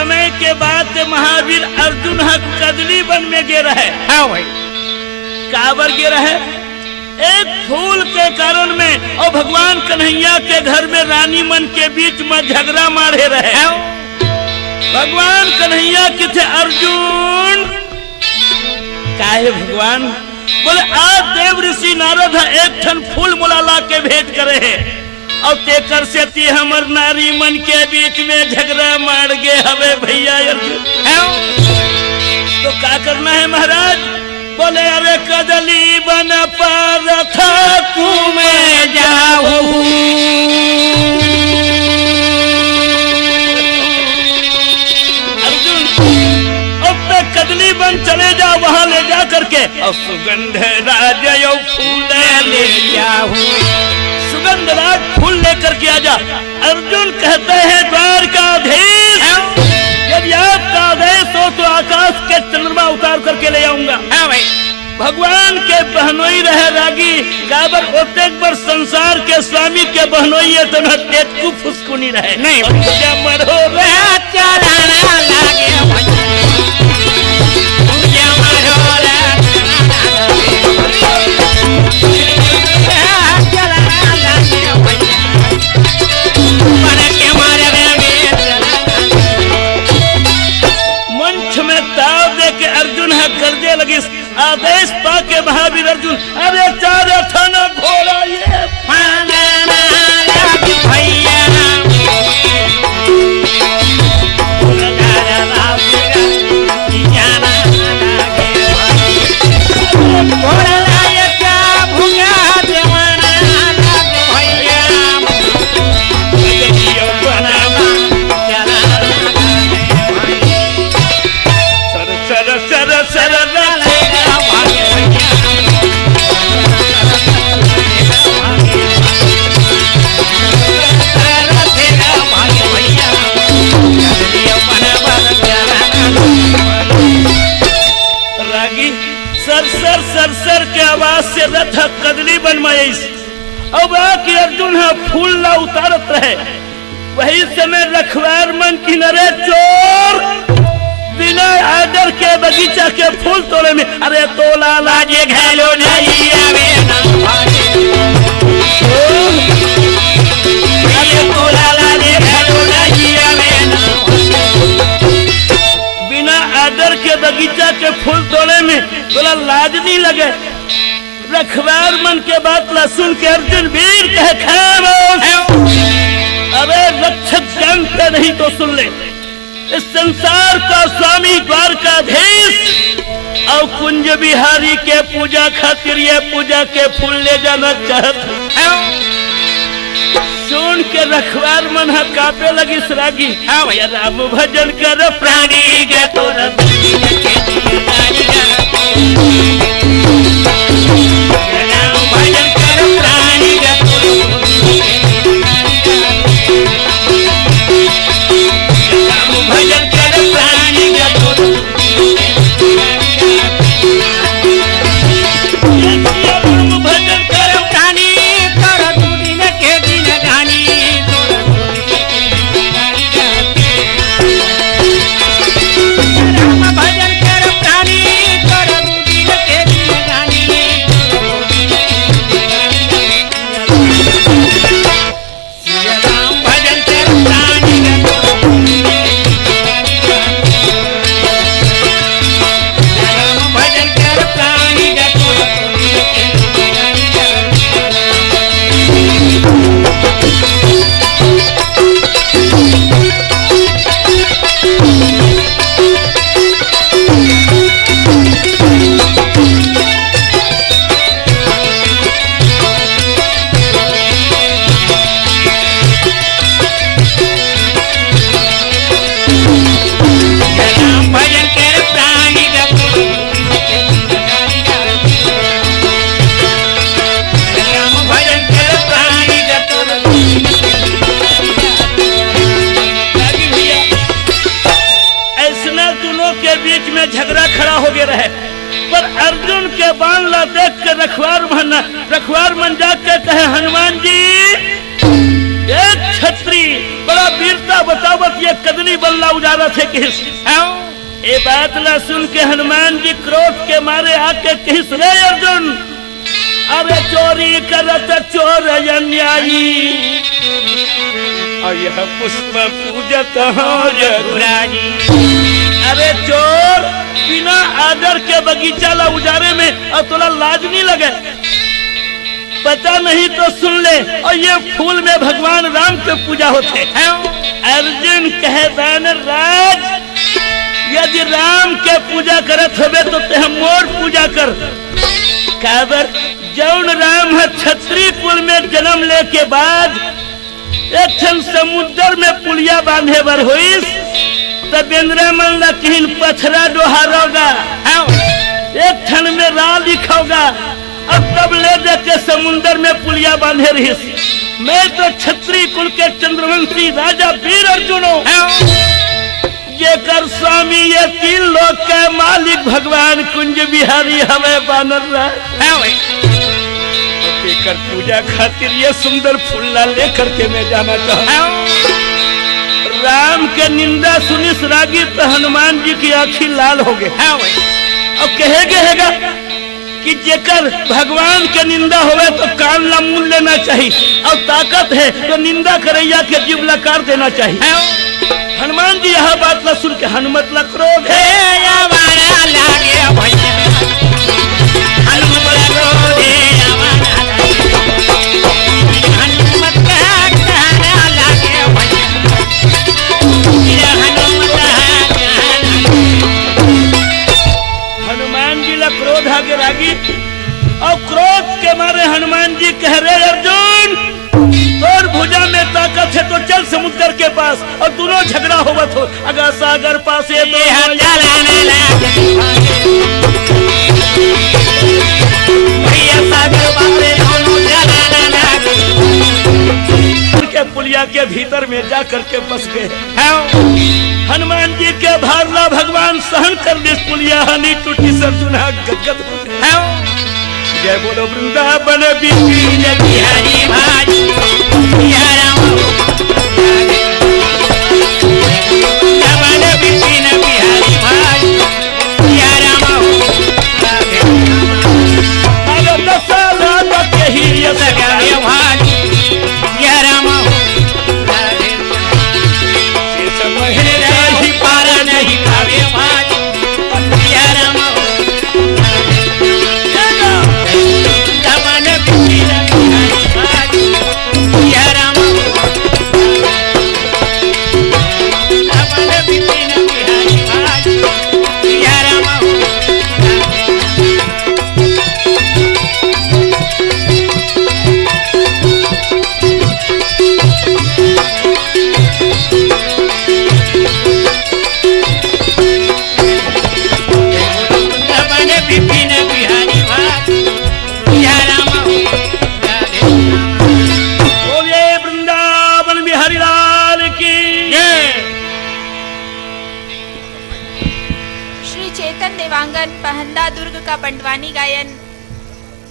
समय के बाद महावीर अर्जुन कदली वन में गिर है। हाँ भाई काबर गिर है एक फूल के कारण में, और भगवान कन्हैया के घर में रानी मन के बीच में झगड़ा मारे रहे। भगवान कन्हैया किथे अर्जुन काहे भगवान बोले आज देव ऋषि नारद एक ठन फूल मुलाला के भेंट करे है, और तेकर से ती हमर नारी मन के बीच में झगड़ा मार गे हवे भैया अर्जुन। तो क्या करना है महाराज बोले अरे कदली बन पर था तुम्हें जाऊं, अर्जुन अब पे कदली बन चले जाओ वहां ले जा करके, और सुगंध राज फूल ले जाऊं, सुगंध राज फूल लेकर के आ जा। अर्जुन कहते हैं द्वारकाधीश यदि आपका आदेश हो तो आकाश के चंद्रमा उतार करके ले आऊंगा। हाँ भाई भगवान के बहनोई रहे रागी काबर ओतेक पर संसार के स्वामी के बहनोई है तो टेट को फुसकुनी रहे नहीं मरो रहा चलाना लागे करने लगी। आदेश पाके महावीर अर्जुन अरे चार थाना घोड़ा ये सर के आवाज से रथ कदली बनवाई। अब आके अर्जुन फूल ला उतारत रहे, वही समय रखवार मन किनारे चोर बिना आदर के बगीचा के फूल तोड़े में अरे तोला लाजे घालो नहीं आवे ना तोला लाजे घालो नहीं आवे ना, बिना आदर के बगीचा के फूल तोड़े में बोला लाज नहीं लगे। रखवार मन के बात ला सुन के अर्जुन वीर कहे खामोश, अबे रक्षक जानते नहीं तो सुन ले, इस संसार का स्वामी द्वारकाधीश और कुंज बिहारी के पूजा खातिर ये पूजा के फूल ले जाना चाहत। सुन के रखवार मन कापे लगी सरागी राम भजन कर प्राणी के तोरा झगड़ा खड़ा हो गया रहे, पर अर्जुन के बाण ला देख के रखवार मन जाके कहे हनुमान जी एक छत्री बड़ा वीरता बतावत ये कदली बल्ला उजारा थे किस ये बात ला सुन के हनुमान जी क्रोध के मारे आके किस रे अर्जुन, अरे चोरी करत चोर अन्यायी और यह पुष्प पूजत हो रघुराई। अरे चोर बिना आदर के बगीचा ला उजारे में और तोला लाज नहीं लगे? पता नहीं तो सुन ले, और ये फूल में भगवान राम के पूजा होते हैं। अर्जुन कहे बानर राज, यदि राम के पूजा करत होबे तो ते मोर पूजा कर। काबर जौन राम है क्षत्रिय कुल में जन्म ले के बाद एक ठन समुद्र में पुलिया बांधे बर होइस तब इंद्रा मन ला किन पथरा डोहारोगा, एक ठन में रा लिखोगा, अब तब ले जाके समुद्र में पुलिया बांधे रहीस। मैं तो क्षत्रिय कुल के चंद्रवंशी राजा वीर अर्जुन ये कर स्वामी ये तीन लोक के मालिक भगवान कुंज बिहारी हमें बानर कर पूजा खातिर ये सुंदर फूला लेकर के मैं जाना चाहता हूँ। राम के निंदा सुनिस रागी तो हनुमान जी की आँखी लाल हो गए और कहेगा कि जेकर भगवान के निंदा होवे तो कान ला मूल लेना चाहिए और ताकत है तो निंदा करैया के जीव ला काट देना चाहिए। हनुमान जी यह बात ला सुन के हनुमत ला क्रोध है हनुमान जी ला क्रोध आगे रागी और क्रोध के मारे हनुमान जी कह रहे अर्जुन और भुजा में ताकत है तो चल समुद्र के पास और दोनों झगड़ा होगा तो अगर सागर पास है तो पुलिया के भीतर में जा करके बस गए। हनुमान जी के भारला भगवान सहन कर दे पुलिया हनी टूटी सब सुना गदगद हो गए। जय बोलो वृंदावन बिहारी भाई पहंदा दुर्ग का पंडवानी गायन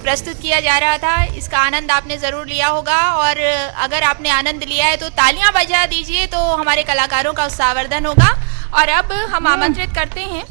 प्रस्तुत किया जा रहा था। इसका आनंद आपने जरूर लिया होगा और अगर आपने आनंद लिया है तो तालियां बजा दीजिए तो हमारे कलाकारों का उत्साहवर्धन होगा। और अब हम आमंत्रित करते हैं